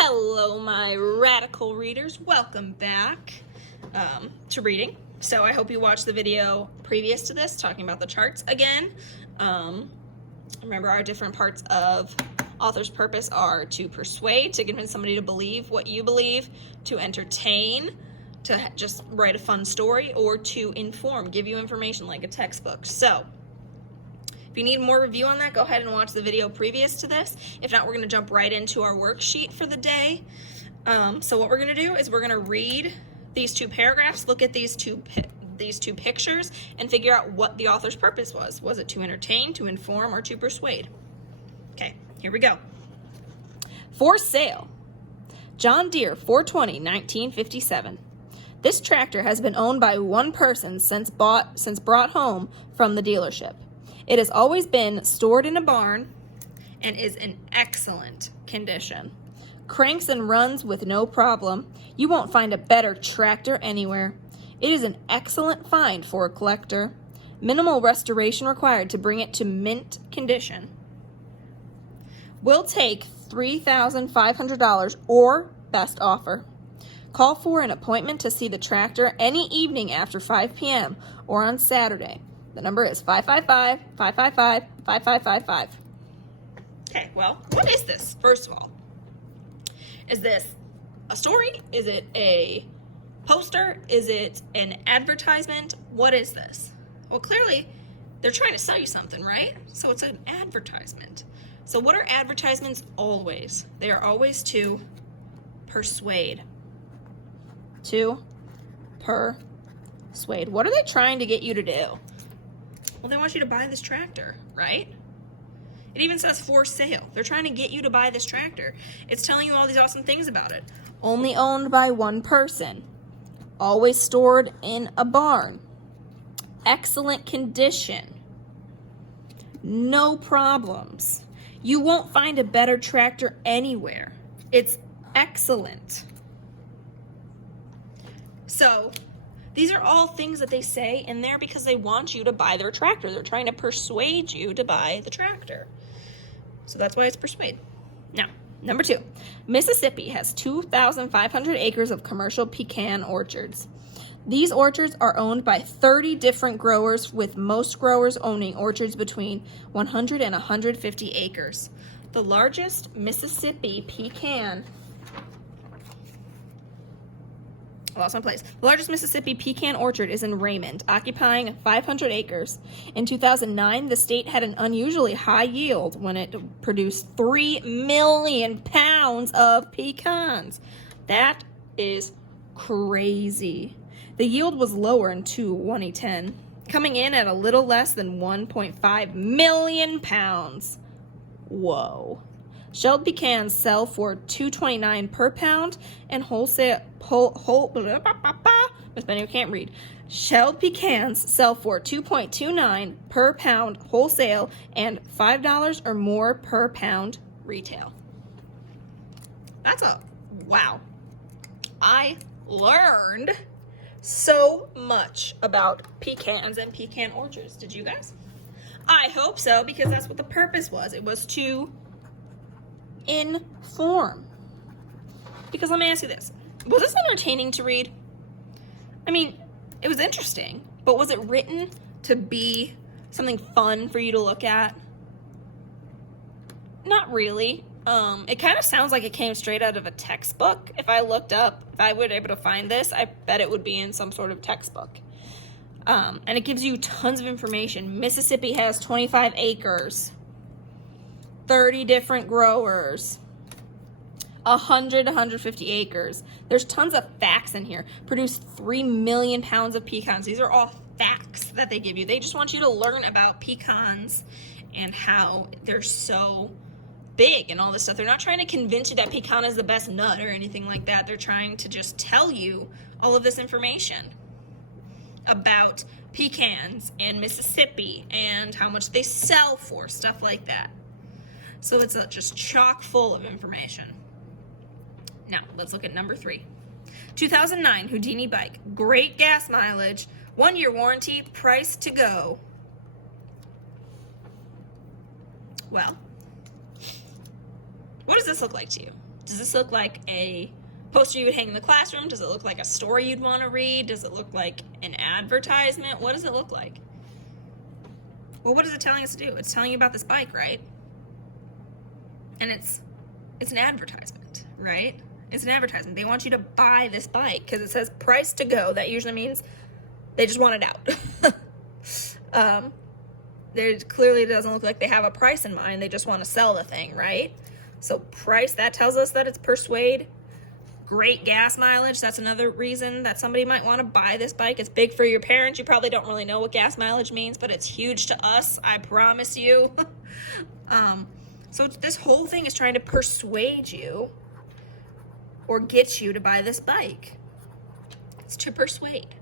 Hello, my radical readers. Welcome back to reading. So I hope you watched the video previous to this talking about the charts again. Remember, our different parts of author's purpose are to persuade, to convince somebody to believe what you believe, to entertain, to just write a fun story, or to inform, give you information like a textbook. So if you need more review on that, go ahead and watch the video previous to this. If not, we're going to jump right into our worksheet for the day. So what we're going to do is we're going to read these two paragraphs, look at these two pictures, and figure out what the author's purpose was. Was it to entertain, to inform, or to persuade? Okay, here we go. For sale. John Deere 420, 1957. This tractor has been owned by one person since brought home from the dealership. It has always been stored in a barn and is in excellent condition. Cranks and runs with no problem. You won't find a better tractor anywhere. It is an excellent find for a collector. Minimal restoration required to bring it to mint condition. We'll take $3,500 or best offer. Call for an appointment to see the tractor any evening after 5 p.m. or on Saturday. The number is 555-555-5555. Okay, well, what is this, first of all? Is this a story? Is it a poster? Is it an advertisement? What is this? Well, clearly, they're trying to sell you something, right? So it's an advertisement. So what are advertisements always? They are always to persuade. To persuade. What are they trying to get you to do? Well, they want you to buy this tractor, right? It even says for sale. They're trying to get you to buy this tractor. It's telling you all these awesome things about it. Only owned by one person. Always stored in a barn. Excellent condition. No problems. You won't find a better tractor anywhere. It's excellent. So, these are all things that they say in there because they want you to buy their tractor. They're trying to persuade you to buy the tractor. So that's why it's persuade. Now, number 2. Mississippi has 2,500 acres of commercial pecan orchards. These orchards are owned by 30 different growers, with most growers owning orchards between 100 and 150 acres. The largest Mississippi pecan The largest Mississippi pecan orchard is in Raymond, occupying 500 acres. In 2009, the state had an unusually high yield when it produced 3 million pounds of pecans. That is crazy. The yield was lower in 2010, coming in at a little less than 1.5 million pounds. Whoa. Shelled pecans sell for $2.29 per pound, and Miss Benny can't read. Shelled pecans sell for $2.29 per pound wholesale and $5 or more per pound retail. That's a wow. I learned so much about pecans and pecan orchards. Did you guys? I hope so, because that's what the purpose was. It was to inform. Because let me ask you this. Was this entertaining to read? I mean, it was interesting, but was it written to be something fun for you to look at? Not really. It kind of sounds like it came straight out of a textbook. If I looked up, if I were able to find this, I bet it would be in some sort of textbook. And it gives you tons of information. Mississippi has 25 acres. 30 different growers, 100 to 150 acres. There's tons of facts in here. Produced 3 million pounds of pecans. These are all facts that they give you. They just want you to learn about pecans and how they're so big and all this stuff. They're not trying to convince you that pecan is the best nut or anything like that. They're trying to just tell you all of this information about pecans and Mississippi and how much they sell for, stuff like that. So it's just chock full of information. Now, let's look at number 3. 2009 Houdini bike. Great gas mileage. 1-year warranty. Price to go. Well, what does this look like to you? Does this look like a poster you would hang in the classroom? Does it look like a story you'd want to read? Does it look like an advertisement? What does it look like? Well, what is it telling us to do? It's telling you about this bike, right? And it's an advertisement, right? It's an advertisement. They want you to buy this bike because it says price to go. That usually means they just want it out. There clearly doesn't look like they have a price in mind. They just want to sell the thing, right? So price, that tells us that it's persuade. Great gas mileage. That's another reason that somebody might want to buy this bike. It's big for your parents. You probably don't really know what gas mileage means, but it's huge to us, I promise you. So this whole thing is trying to persuade you or get you to buy this bike. It's to persuade.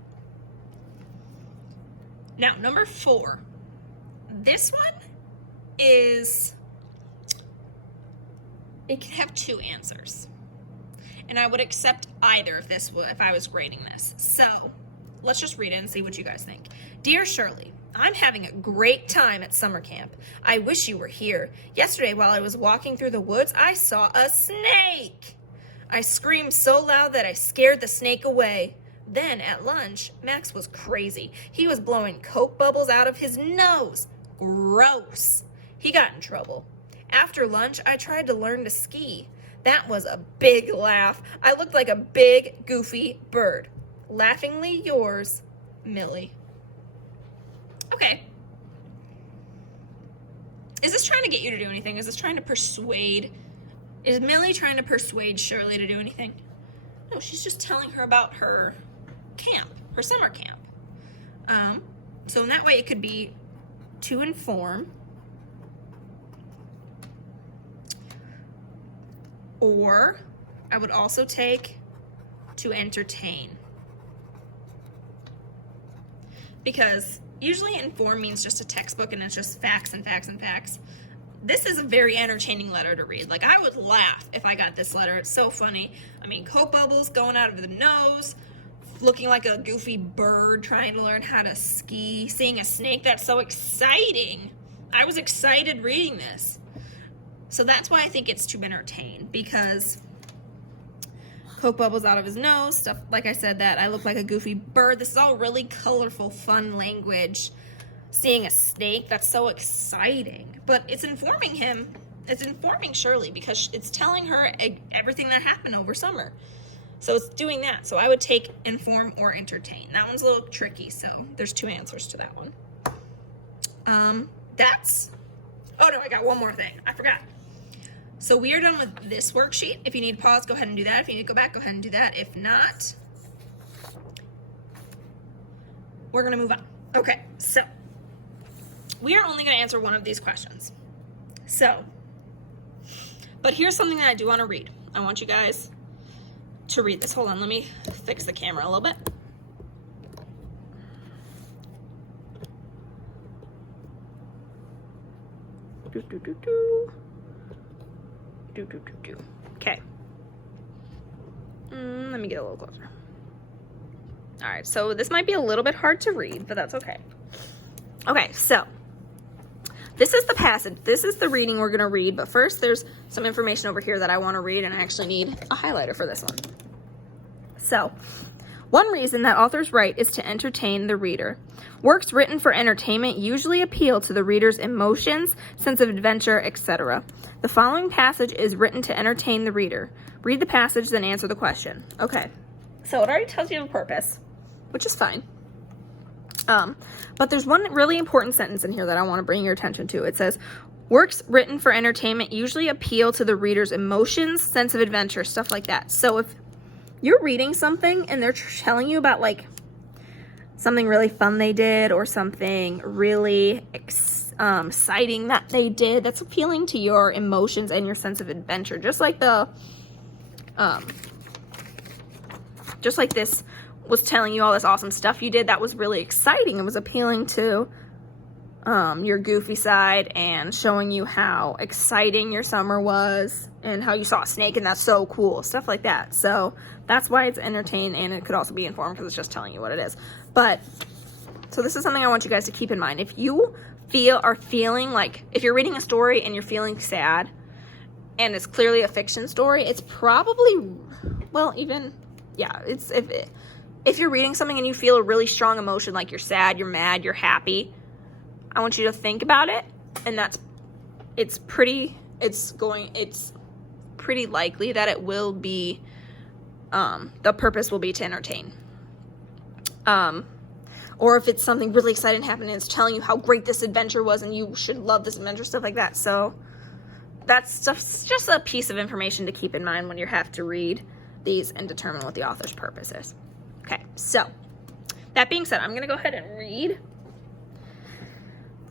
Now, number 4. This one is, it can have 2 answers. And I would accept either if I was grading this. So let's just read it and see what you guys think. Dear Shirley, I'm having a great time at summer camp. I wish you were here. Yesterday, while I was walking through the woods, I saw a snake. I screamed so loud that I scared the snake away. Then at lunch, Max was crazy. He was blowing Coke bubbles out of his nose. Gross. He got in trouble. After lunch, I tried to learn to ski. That was a big laugh. I looked like a big, goofy bird. Laughingly yours, Millie. Okay. Is this trying to get you to do anything? Is this trying to persuade? Is Millie trying to persuade Shirley to do anything? No, she's just telling her about her camp, her summer camp. So in that way, it could be to inform, or I would also take to entertain. Because usually inform means just a textbook and it's just facts and facts and facts. This is a very entertaining letter to read. Like, I would laugh if I got this letter. It's so funny. I mean, Coke bubbles going out of the nose, looking like a goofy bird trying to learn how to ski, seeing a snake. That's so exciting. I was excited reading this. So that's why I think it's to entertain, because Coke bubbles out of his nose, stuff like I said, that I look like a goofy bird. This is all really colorful, fun language. Seeing a snake, that's so exciting. But it's informing him, it's informing Shirley, because it's telling her everything that happened over summer. So it's doing that. So I would take inform or entertain. That one's a little tricky, so there's 2 answers to that one. Oh no, I got one more thing. I forgot. So we are done with this worksheet. If you need to pause, go ahead and do that. If you need to go back, go ahead and do that. If not, we're gonna move on. Okay, so we are only gonna answer one of these questions. But here's something that I do wanna read. I want you guys to read this. Hold on, let me fix the camera a little bit. Okay. Let me get a little closer. All right, so this might be a little bit hard to read, but that's okay. Okay, so this is the passage. This is the reading we're gonna read, but first there's some information over here that I wanna read, and I actually need a highlighter for this one. So, one reason that authors write is to entertain the reader. Works written for entertainment usually appeal to the reader's emotions, sense of adventure, etc. The following passage is written to entertain the reader. Read the passage, then answer the question. Okay, so it already tells you the purpose, which is fine. But there's one really important sentence in here that I want to bring your attention to. It says, works written for entertainment usually appeal to the reader's emotions, sense of adventure, stuff like that. So if you're reading something and they're telling you about like something really fun they did or something really exciting that they did, that's appealing to your emotions and your sense of adventure. Just like this was telling you all this awesome stuff you did that was really exciting. It was appealing to your goofy side and showing you how exciting your summer was and how you saw a snake and that's so cool, stuff like that. So that's why it's entertain, and it could also be informed because it's just telling you what it is. But so this is something I want you guys to keep in mind. If you are feeling like, if you're reading a story and you're feeling sad, and it's clearly a fiction story, it's probably, well, even, yeah, it's, if you're reading something and you feel a really strong emotion, like you're sad, you're mad, you're happy, I want you to think about it, and it's pretty likely that it will be, the purpose will be to entertain. Or if it's something really exciting happening, it's telling you how great this adventure was and you should love this adventure, stuff like that. So that's just a piece of information to keep in mind when you have to read these and determine what the author's purpose is. Okay, so that being said, I'm going to go ahead and read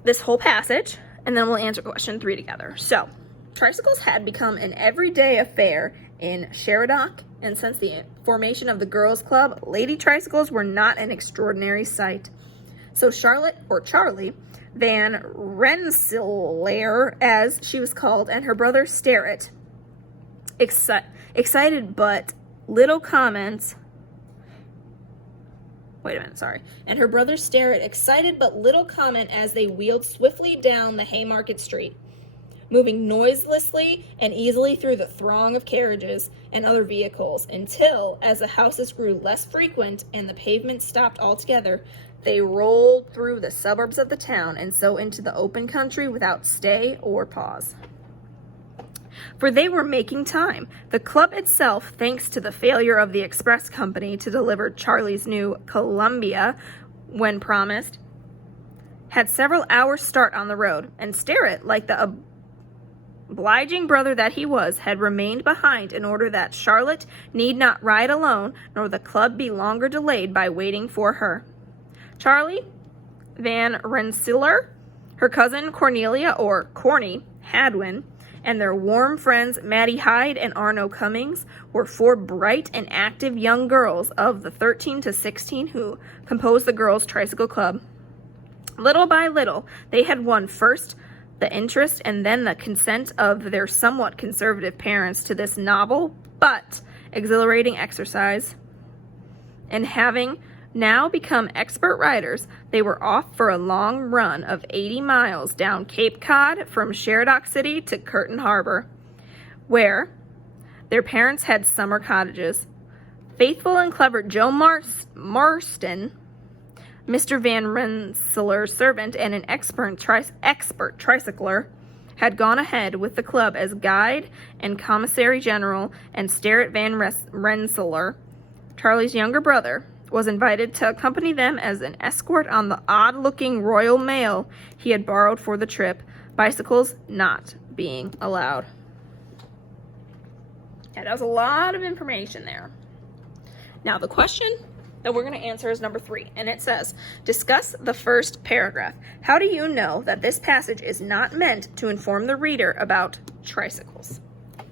this whole passage, and then we'll answer question 3 together. So, tricycles had become an everyday affair in Sheridock, and since the formation of the Girls' Club, lady tricycles were not an extraordinary sight. So Charlotte, or Charlie, Van Rensselaer, as she was called, and her brother Sterrett, excited but little comment as they wheeled swiftly down the Haymarket Street, moving noiselessly and easily through the throng of carriages and other vehicles, until, as the houses grew less frequent and the pavement stopped altogether, they rolled through the suburbs of the town and so into the open country without stay or pause. For they were making time. The club itself, thanks to the failure of the express company to deliver Charlie's new Columbia when promised, had several hours' start on the road, and Sterrett, like the obliging brother that he was, had remained behind in order that Charlotte need not ride alone, nor the club be longer delayed by waiting for her. Charlie Van Rensselaer, her cousin Cornelia, or Corny, Hadwin, and their warm friends Maddie Hyde and Arno Cummings were 4 bright and active young girls of the 13 to 16 who composed the Girls' Tricycle Club. Little by little, they had won first the interest and then the consent of their somewhat conservative parents to this novel but exhilarating exercise. And having now become expert riders, they were off for a long run of 80 miles down Cape Cod from Sheridock City to Curtin Harbor, where their parents had summer cottages. Faithful and clever Joe Marston, Mr. Van Rensselaer's servant and an expert tricycler, had gone ahead with the club as guide and commissary general, and Sterrett Van Rensselaer, Charlie's younger brother, was invited to accompany them as an escort on the odd-looking Royal Mail he had borrowed for the trip, bicycles not being allowed. Yeah, that was a lot of information there. Now, the question that we're going to answer is number 3, and it says, discuss the first paragraph. How do you know that this passage is not meant to inform the reader about tricycles?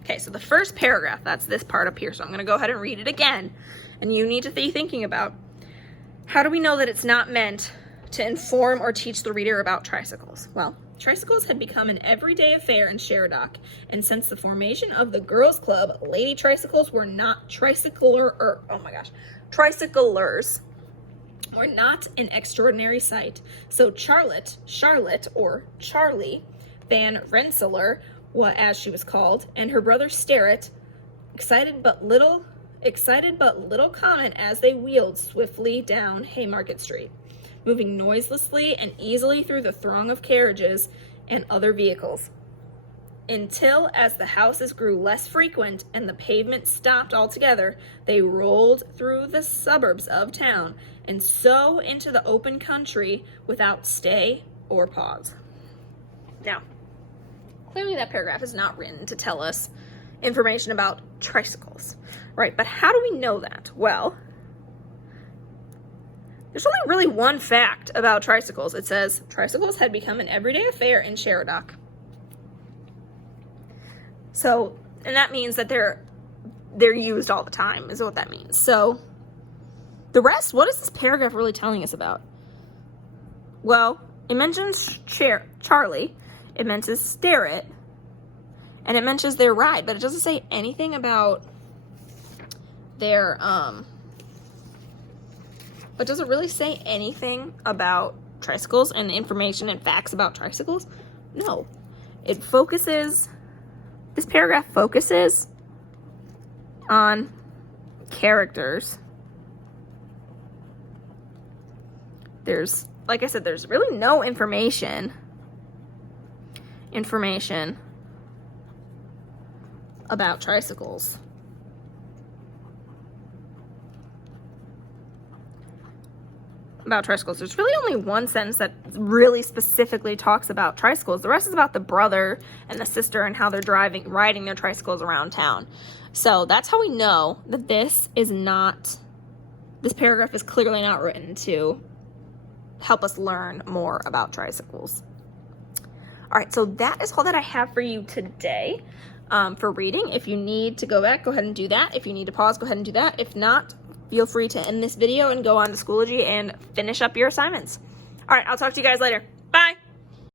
Okay, so the first paragraph, that's this part up here, so I'm going to go ahead and read it again, and you need to be thinking about, how do we know that it's not meant to inform or teach the reader about tricycles? Well, tricycles had become an everyday affair in Sheridock, and since the formation of the Girls' Club, lady tricycles were not tricyclers were not an extraordinary sight. So Charlotte, or Charlie Van Rensselaer, as she was called, and her brother Sterrett, excited but little comment as they wheeled swiftly down Haymarket Street, moving noiselessly and easily through the throng of carriages and other vehicles, until, as the houses grew less frequent and the pavement stopped altogether, they rolled through the suburbs of town and so into the open country without stay or pause. Now, clearly that paragraph is not written to tell us information about tricycles, right? But how do we know that? Well, there's only really one fact about tricycles. It says, tricycles had become an everyday affair in Sheridock. So, and that means that they're used all the time, is what that means. So, the rest, what is this paragraph really telling us about? Well, it mentions Charlie, it mentions Sterrett, and it mentions their ride, but it doesn't say anything about their, but does it really say anything about tricycles and information and facts about tricycles? No. It focuses this paragraph focuses on characters. There's, like I said, there's really no information about tricycles. There's really only one sentence that really specifically talks about tricycles. The rest is about the brother and the sister and how they're riding their tricycles around town. So that's how we know that this paragraph is clearly not written to help us learn more about tricycles. All right, so that is all that I have for you today for reading. If you need to go back, go ahead and do that. If you need to pause, go ahead and do that. If not, feel free to end this video and go on to Schoology and finish up your assignments. All right, I'll talk to you guys later. Bye.